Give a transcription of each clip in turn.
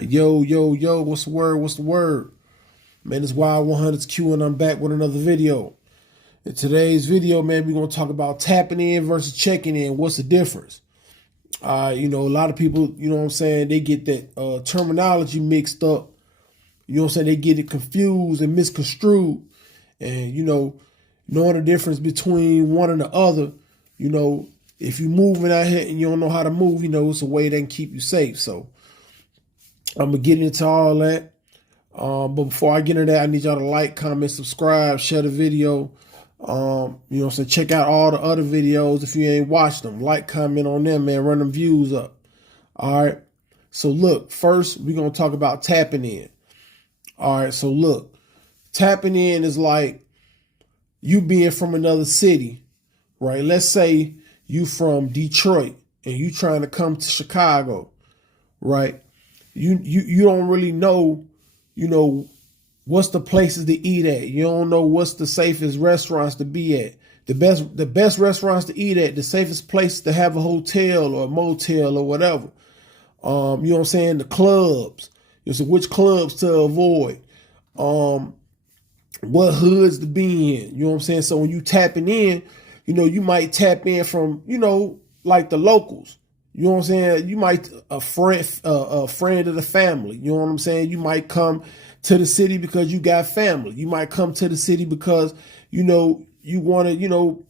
Yo, yo, yo, what's the word? What's the word? Man, it's Wild 100's Q and I'm back with another video. In today's video, man, we're going to talk about tapping in versus checking in. What's the difference? A lot of people, you know what I'm saying, they get that terminology mixed up. You know what I'm saying? They get it confused and misconstrued. And, knowing the difference between one and the other, if you're moving out here and you don't know how to move, it's a way that can keep you safe. So, I'm going to get into all that. But before I get into that, I need y'all to like, comment, subscribe, share the video. So check out all the other videos if you ain't watched them. Like, comment on them, man. Run them views up. All right. So look, first we're going to talk about tapping in. All right. So look, tapping in is like you being from another city, right? Let's say you from Detroit and you trying to come to Chicago, right? You don't really know, what's the places to eat at. You don't know what's the safest restaurants to be at. The best restaurants to eat at, the safest place to have a hotel or a motel or whatever. You know what I'm saying? The clubs. So which clubs to avoid. What hoods to be in. You know what I'm saying? So when you tapping in, you might tap in from, like the locals. You know what I'm saying? You might a friend of the family. You know what I'm saying? You might come to the city because you got family. You might come to the city because you want to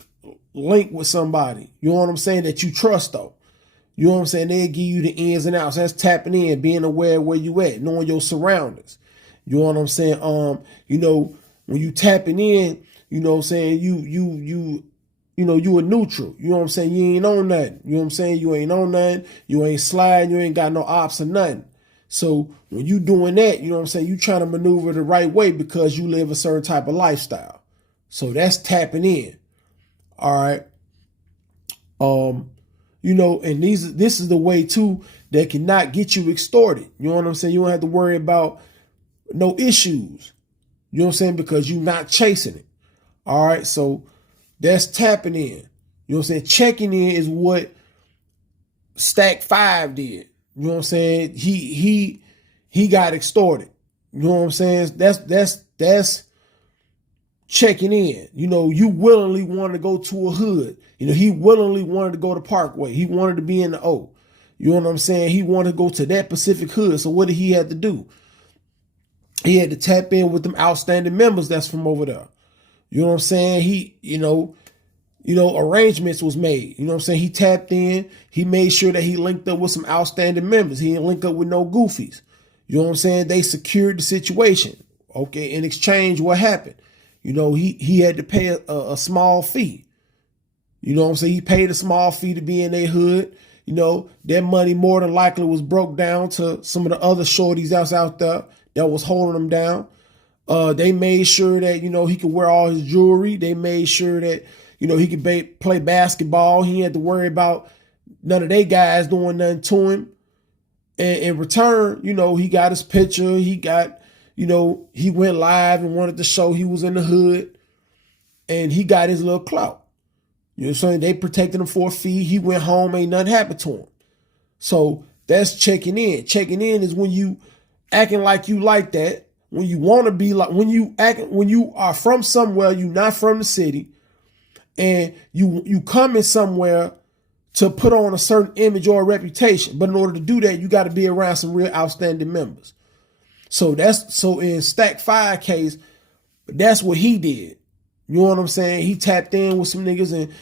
link with somebody. You know what I'm saying, that you trust though. You know what I'm saying? They give you the ins and outs. That's tapping in, being aware of where you at, knowing your surroundings. You know what I'm saying? When you tapping in, you know what I'm saying, you a neutral. You know what I'm saying? You ain't on nothing. You know what I'm saying? You ain't on nothing. You ain't sliding. You ain't got no ops or nothing. So when you doing that, you know what I'm saying, you trying to maneuver the right way because you live a certain type of lifestyle. So that's tapping in. All right. And this is the way too that cannot get you extorted. You know what I'm saying? You don't have to worry about no issues. You know what I'm saying? Because you're not chasing it. All right. So that's tapping in. You know what I'm saying? Checking in is what Stack 5 did. You know what I'm saying? He got extorted. You know what I'm saying? That's checking in. You willingly wanted to go to a hood. He willingly wanted to go to Parkway. He wanted to be in the O. You know what I'm saying? He wanted to go to that Pacific hood. So what did he have to do? He had to tap in with them outstanding members that's from over there. You know what I'm saying? Arrangements was made. You know what I'm saying? He tapped in. He made sure that he linked up with some outstanding members. He didn't link up with no goofies. You know what I'm saying? They secured the situation. Okay. In exchange, what happened? He had to pay a small fee. You know what I'm saying? He paid a small fee to be in their hood. That money more than likely was broke down to some of the other shorties that's out there that was holding them down. They made sure that, he could wear all his jewelry. They made sure that, he could play basketball. He had to worry about none of they guys doing nothing to him. And in return, he got his picture. He got, he went live and wanted to show he was in the hood. And he got his little clout. You know what I'm saying? They protected him for a fee. He went home, ain't nothing happened to him. So that's checking in. Checking in is when you acting like you like that. When you want to be like, when you are from somewhere, you're not from the city, and you come in somewhere to put on a certain image or a reputation. But in order to do that, you got to be around some real outstanding members. So in Stack 5 case, that's what he did. You know what I'm saying? He tapped in with some niggas and,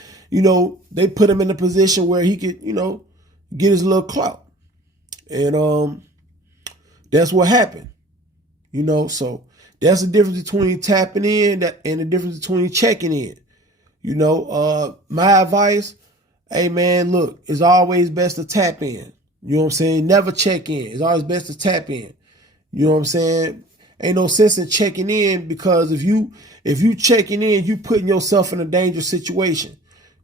they put him in a position where he could, get his little clout. And that's what happened. So that's the difference between tapping in and the difference between checking in. My advice, hey man, look, it's always best to tap in. You know what I'm saying? Never check in. It's always best to tap in. You know what I'm saying? Ain't no sense in checking in, because if you checking in, you putting yourself in a dangerous situation.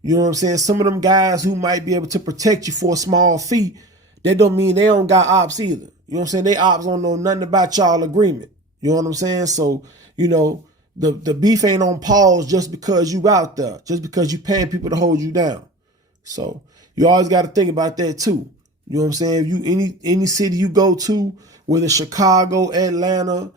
You know what I'm saying? Some of them guys who might be able to protect you for a small fee, that don't mean they don't got ops either. You know what I'm saying? They ops don't know nothing about y'all agreement. You know what I'm saying? So, the beef ain't on pause just because you out there, just because you paying people to hold you down. So you always got to think about that too. You know what I'm saying? If you any city you go to, whether Chicago, Atlanta,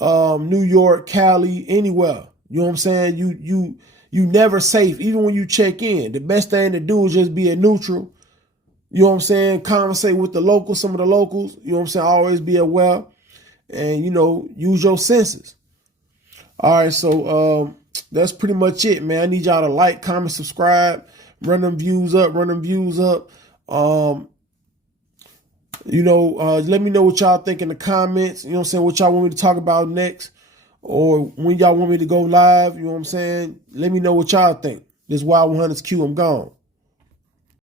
New York, Cali, anywhere, you know what I'm saying? You never safe, even when you check in. The best thing to do is just be a neutral. You know what I'm saying? Conversate with the locals, some of the locals. You know what I'm saying? Always be aware and, use your senses. All right, so that's pretty much it, man. I need y'all to like, comment, subscribe, run them views up. Let me know what y'all think in the comments. You know what I'm saying? What y'all want me to talk about next, or when y'all want me to go live. You know what I'm saying? Let me know what y'all think. This Wild 100's Q. I'm gone.